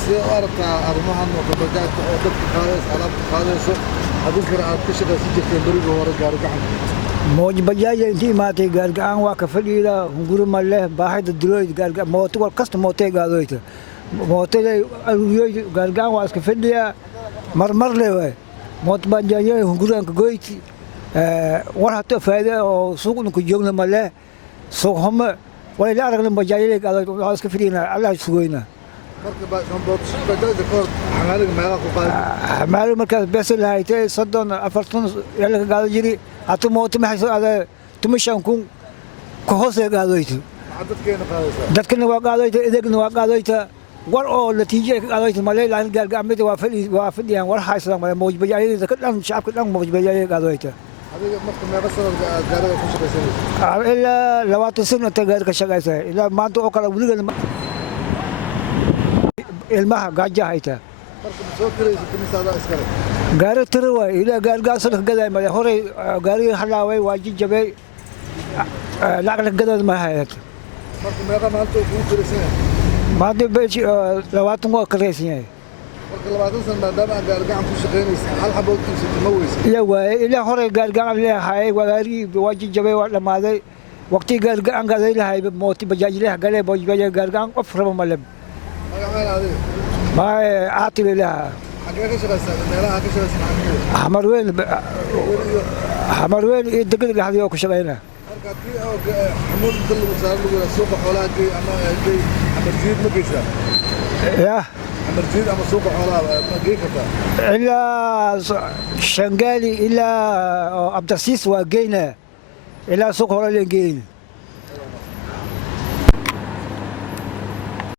sidee u aragtaa arrimahan wadabajaajka oo dadka qaadaysa alaabta qaadayso adinkana aad ka shaqaysan jirteen berigii hore gaari gacanka موج بجاجة أنتي ما تيجار كأن واقفلي لا هنقول ماله باحد دلوي قال موت والقصد موتة قالويته موتة الويج قال كأن واقفلي مر له موت بجاجة هنقول أنك قويت وراح تفايدة أو سوق إنك يوم ماله سوق هم ولا لا رجل بجاجة قالوا واقفلينا الله يسوينا bajaajka kahor xamaaliga meelaha ku qaadi ماله مركز بس اللي هايته صدق أفرطن يلا قال جري حتى موت ما حيصير هذا تمشي نكون كهوس قالويته dadkeena qaadaysa dadkana waa qaadayta idagna waa qaadayta war oo natiijo qaadayta malay laan gaar gacmeed waa fadhiyaan war haysan ma mowjbayaayada ka dhan shacabka dhan mowjbayaayada qaadayta adiga marka meeqa sano gaariga ku shaqaysanaysa ilaa 20 sano gaar ka shaqaysa ilaa maanta oo kale waliga ilmaha gaaja hayta marka soo kiraysa kimisaada iskale gaari tiro waa ilaa gaar gaasal gaday ma hore gaari halaaway waa jijabay lacag gaday ma hayat marka meeqa maanta ku kiraysan maanta beeshi 20 waa kiraysan marka 20 sano maadaama aad gaari gacan ku shaqaynaysa hal xabood kiisa ma weysa ila waa ila hore gaar gacan leeyahay walaari waa jijabay waa dhamaaday waqti gaar gacan gaday lahay mooti bajaaj leeyahay galay bajaaj gaar gacan qof rabo malab magacaada adiga ما أعطي لها حاجة كشرة ميلها كشرة حمروين يدقق هذه أو كشرينا حمود دل وصار له سوق حولات أما جي حمرجيد مقيسة يا حمرجيد أما سوق حولات مقيسة إلا شنغالي إلا عبد السيس وجينا إلا سوق حولات جين